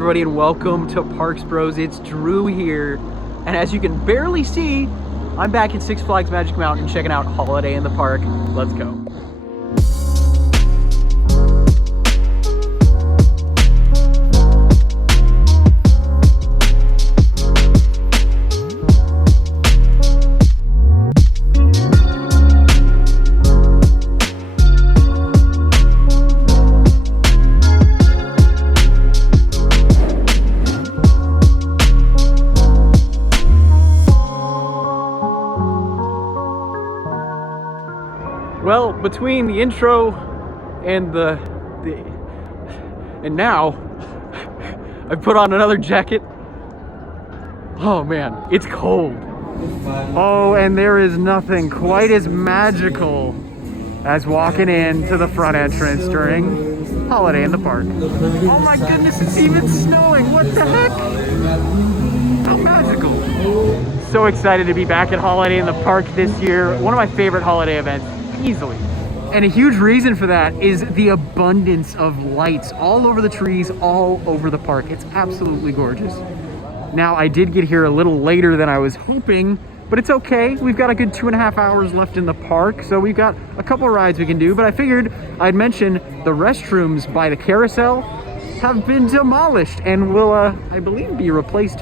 everybody, and welcome to Parks Bros. It's Drew here, and as you can barely see, I'm back at Six Flags Magic Mountain checking out Holiday in the Park. Let's go. Well, between the intro and and now, I put on another jacket. Oh man, it's cold. Oh, and there is nothing quite as magical as walking into the front entrance during Holiday in the Park. Oh my goodness, it's even snowing. What the heck? How magical. So excited to be back at Holiday in the Park this year. One of my favorite holiday events. Easily. And a huge reason for that is the abundance of lights all over the trees, all over the park. It's absolutely gorgeous. Now, I did get here a little later than I was hoping, but it's okay. We've got a good 2.5 hours left in the park, so we've got a couple rides we can do, but I figured I'd mention the restrooms by the carousel have been demolished and will, I believe, be replaced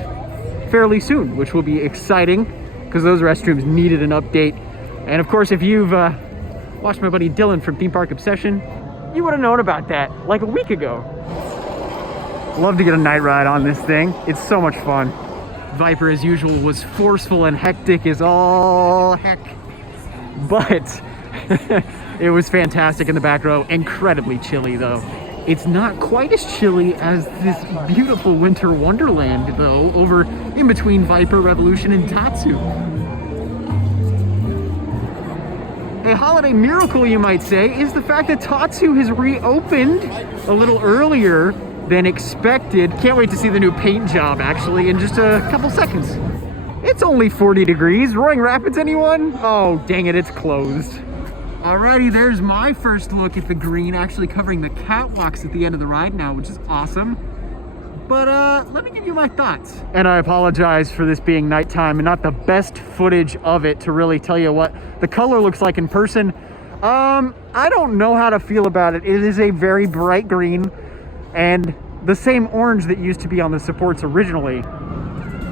fairly soon, which will be exciting because those restrooms needed an update. And of course, if you've watched my buddy Dylan from Theme Park Obsession, you would have known about that like a week ago. Love to get a night ride on this thing. It's so much fun. Viper, as usual, was forceful and hectic as all heck. But it was fantastic in the back row. Incredibly chilly, though. It's not quite as chilly as this beautiful winter wonderland, though, over in between Viper, Revolution, and Tatsu. A holiday miracle, you might say, is the fact that Tatsu has reopened a little earlier than expected. Can't wait to see the new paint job, actually, in just a couple seconds. It's only 40 degrees. Roaring Rapids, anyone? Oh, dang it, it's closed. Alrighty, there's my first look at the green, actually covering the catwalks at the end of the ride now, which is awesome. But let me give you my thoughts. And I apologize for this being nighttime and not the best footage of it to really tell you what the color looks like in person. I don't know how to feel about it. It is a very bright green and the same orange that used to be on the supports originally.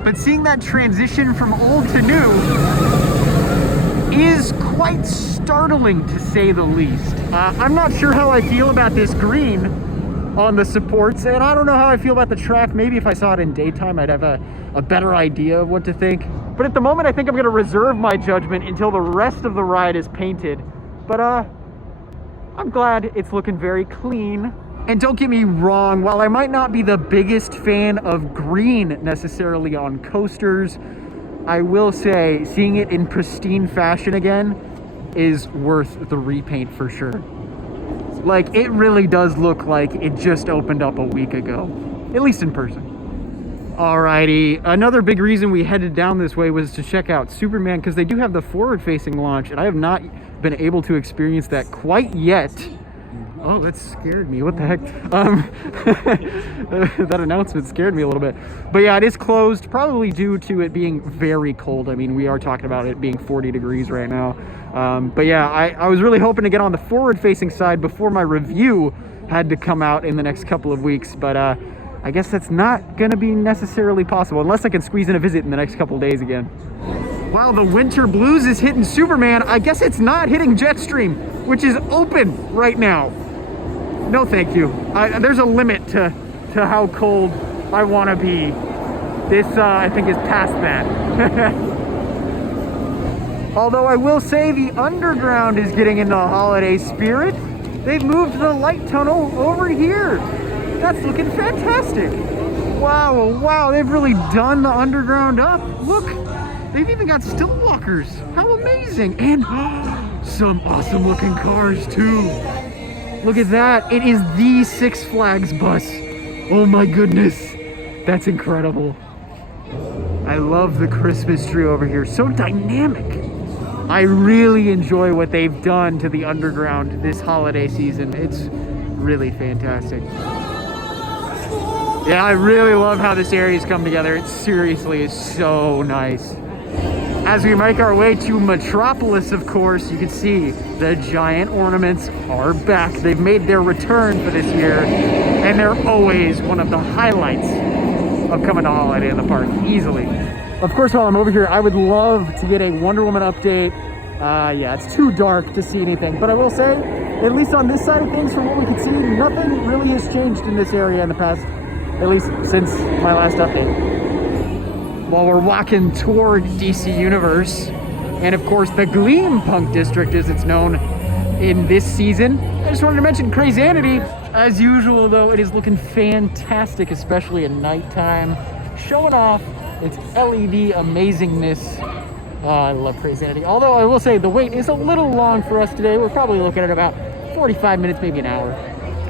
But seeing that transition from old to new is quite startling, to say the least. I'm not sure how I feel about this green on the supports, and I don't know how I feel about the track. Maybe if I saw it in daytime, I'd have a better idea of what to think. But at the moment, I think I'm gonna reserve my judgment until the rest of the ride is painted. But I'm glad it's looking very clean. And don't get me wrong, while I might not be the biggest fan of green necessarily on coasters, I will say seeing it in pristine fashion again is worth the repaint for sure. Like, it really does look like it just opened up a week ago, at least in person. Alrighty, another big reason we headed down this way was to check out Superman, because they do have the forward-facing launch, and I have not been able to experience that quite yet. Oh, that scared me. What the heck? That announcement scared me a little bit. But yeah, it is closed, probably due to it being very cold. I mean, we are talking about it being 40 degrees right now. But yeah, I was really hoping to get on the forward-facing side before my review had to come out in the next couple of weeks. But I guess that's not going to be necessarily possible, unless I can squeeze in a visit in the next couple of days again. While the winter blues is hitting Superman, I guess it's not hitting Jetstream, which is open right now. No, thank you. There's a limit to how cold I want to be. This, I think, is past that. Although I will say the underground is getting into the holiday spirit. They've moved the light tunnel over here. That's looking fantastic. Wow, wow, they've really done the underground up. Look, they've even got still walkers. How amazing. And some awesome looking cars too. Look at that. It is the Six Flags bus. Oh my goodness. That's incredible. I love the Christmas tree over here. So dynamic. I really enjoy what they've done to the underground this holiday season. It's really fantastic. Yeah, I really love how this area's come together. It seriously is so nice. As we make our way to Metropolis, of course, you can see the giant ornaments are back. They've made their return for this year, and they're always one of the highlights of coming to Holiday in the Park, easily. Of course, while I'm over here, I would love to get a Wonder Woman update. Yeah, it's too dark to see anything, but I will say, at least on this side of things, from what we can see, nothing really has changed in this area in the past, at least since my last update. While we're walking toward DC Universe, and of course the Gleam Punk District as it's known in this season, I just wanted to mention Crazanity. As usual though, it is looking fantastic, especially at nighttime, showing off its LED amazingness. Oh, I love Crazanity. Although I will say the wait is a little long for us today. We're probably looking at about 45 minutes, maybe an hour.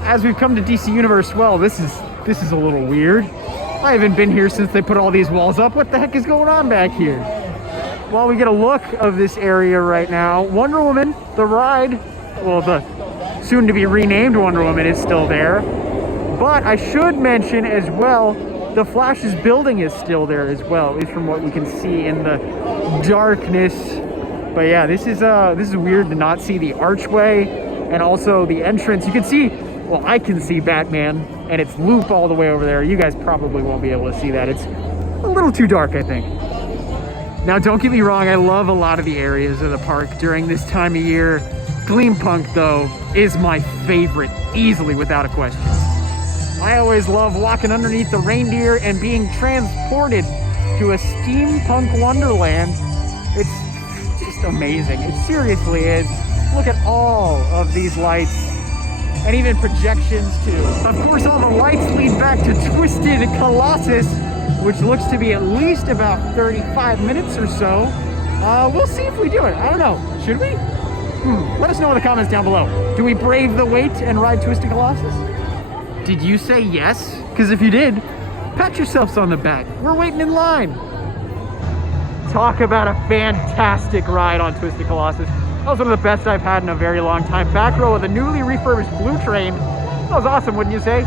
As we've come to DC Universe, well, this is a little weird. I haven't been here since they put all these walls up. What the heck is going on back here? While we get a look of this area right now, Wonder Woman, the ride, well, the soon to be renamed Wonder Woman is still there. But I should mention as well, the Flash's building is still there as well, at least from what we can see in the darkness. But yeah, this is weird to not see the archway and also the entrance. You can see, well, I can see Batman and its loop all the way over there. You guys probably won't be able to see that. It's a little too dark, I think. Now, don't get me wrong, I love a lot of the areas of the park during this time of year. Gleam Punk, though, is my favorite, easily, without a question. I always love walking underneath the reindeer and being transported to a steampunk wonderland. It's just amazing. It seriously is. Look at all of these lights. And even projections too. Of course, all the lights lead back to Twisted Colossus, which looks to be at least about 35 minutes or so. We'll see if we do it. I don't know. Should we? Let us know in the comments down below. Do we brave the wait and ride Twisted Colossus? Did you say yes? Because if you did, pat yourselves on the back. We're waiting in line. Talk about a fantastic ride on Twisted Colossus. That was one of the best I've had in a very long time. Back row of the newly refurbished Blue Train. That was awesome, wouldn't you say?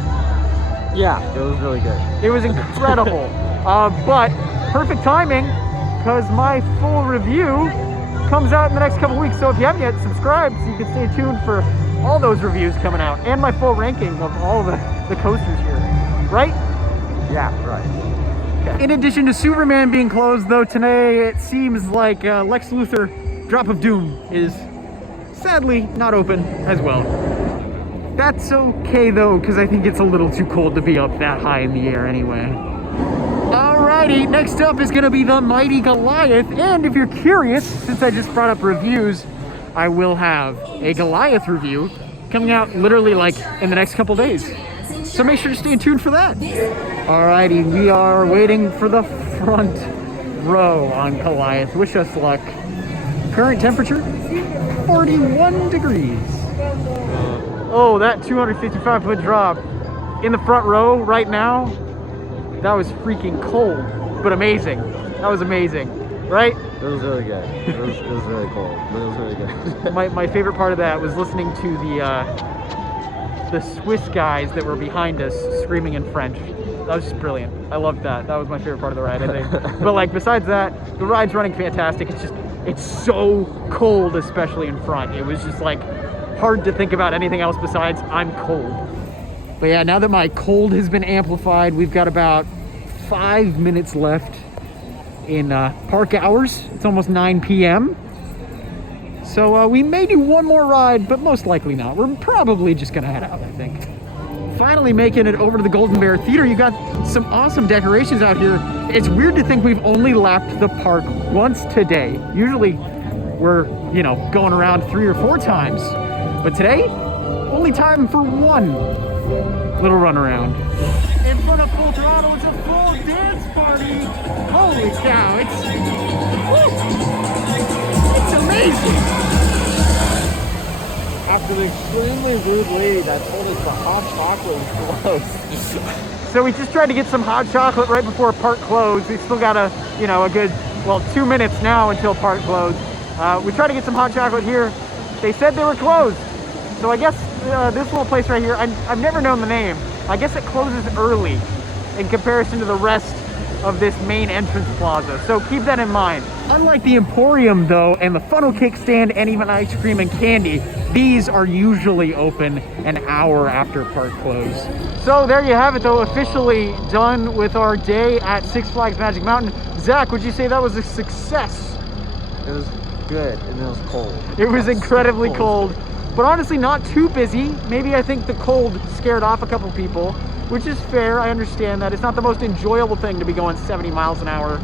Yeah, it was really good. It was incredible. But perfect timing, because my full review comes out in the next couple weeks. So if you haven't yet, subscribe so you can stay tuned for all those reviews coming out and my full ranking of all the coasters here. Right? Yeah, right. Okay. In addition to Superman being closed, though, today it seems like Lex Luthor Drop of Doom is sadly not open as well. That's okay though, because I think it's a little too cold to be up that high in the air anyway. Alrighty, next up is gonna be the Mighty Goliath, and if you're curious, since I just brought up reviews, I will have a Goliath review coming out literally like in the next couple days. So make sure to stay tuned for that. Alrighty, we are waiting for the front row on Goliath. Wish us luck. Current temperature, 41 degrees. Oh, that 255-foot drop in the front row right now, that was freaking cold, but amazing. That was amazing, right? It was really good. It was really cold, but it was really good. my favorite part of that was listening to the Swiss guys that were behind us screaming in French. That was just brilliant. I loved that. That was my favorite part of the ride, I think. But like besides that, the ride's running fantastic. It's so cold, especially in front. It was just like hard to think about anything else besides I'm cold. But yeah, now that my cold has been amplified, we've got about 5 minutes left in park hours. It's almost 9 p.m. So we may do one more ride, but most likely not. We're probably just gonna head out, I think. Finally making it over to the Golden Bear Theater. You got some awesome decorations out here. It's weird to think we've only lapped the park once today. Usually we're, you know, going around 3 or 4 times. But today, only time for one little run around. In front of Full Throttle, it's a full dance party. Holy cow, it's amazing. After the extremely rude lead that told us the hot chocolate was closed. So we just tried to get some hot chocolate right before park closed. We still got a good, 2 minutes now until park closed. We tried to get some hot chocolate here. They said they were closed. So I guess this little place right here, I've never known the name. I guess it closes early. in comparison to the rest of this main entrance plaza. So keep that in mind. Unlike the Emporium though, and the funnel cake stand, and even ice cream and candy, these are usually open an hour after park close. So there you have it though, officially done with our day at Six Flags Magic Mountain. Zach, would you say that was a success? It was good, and it was cold. It was incredibly cold, but honestly not too busy. Maybe I think the cold scared off a couple people, which is fair. I understand that. It's not the most enjoyable thing to be going 70 miles an hour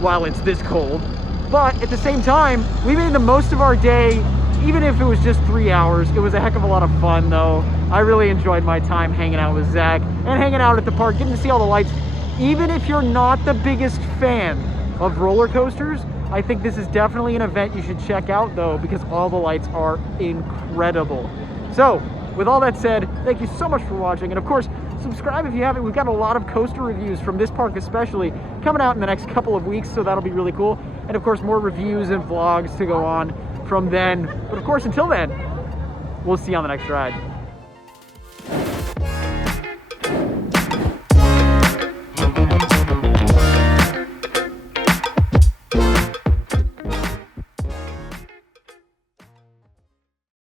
while it's this cold. But at the same time, we made the most of our day, even if it was just 3 hours. It was a heck of a lot of fun though. I really enjoyed my time hanging out with Zach and hanging out at the park, getting to see all the lights. Even if you're not the biggest fan of roller coasters, I think this is definitely an event you should check out though, because all the lights are incredible. So with all that said, thank you so much for watching, and of course, subscribe if you haven't. We've got a lot of coaster reviews from this park especially coming out in the next couple of weeks, so that'll be really cool. And of course, more reviews and vlogs to go on from then. But of course, until then, we'll see you on the next ride.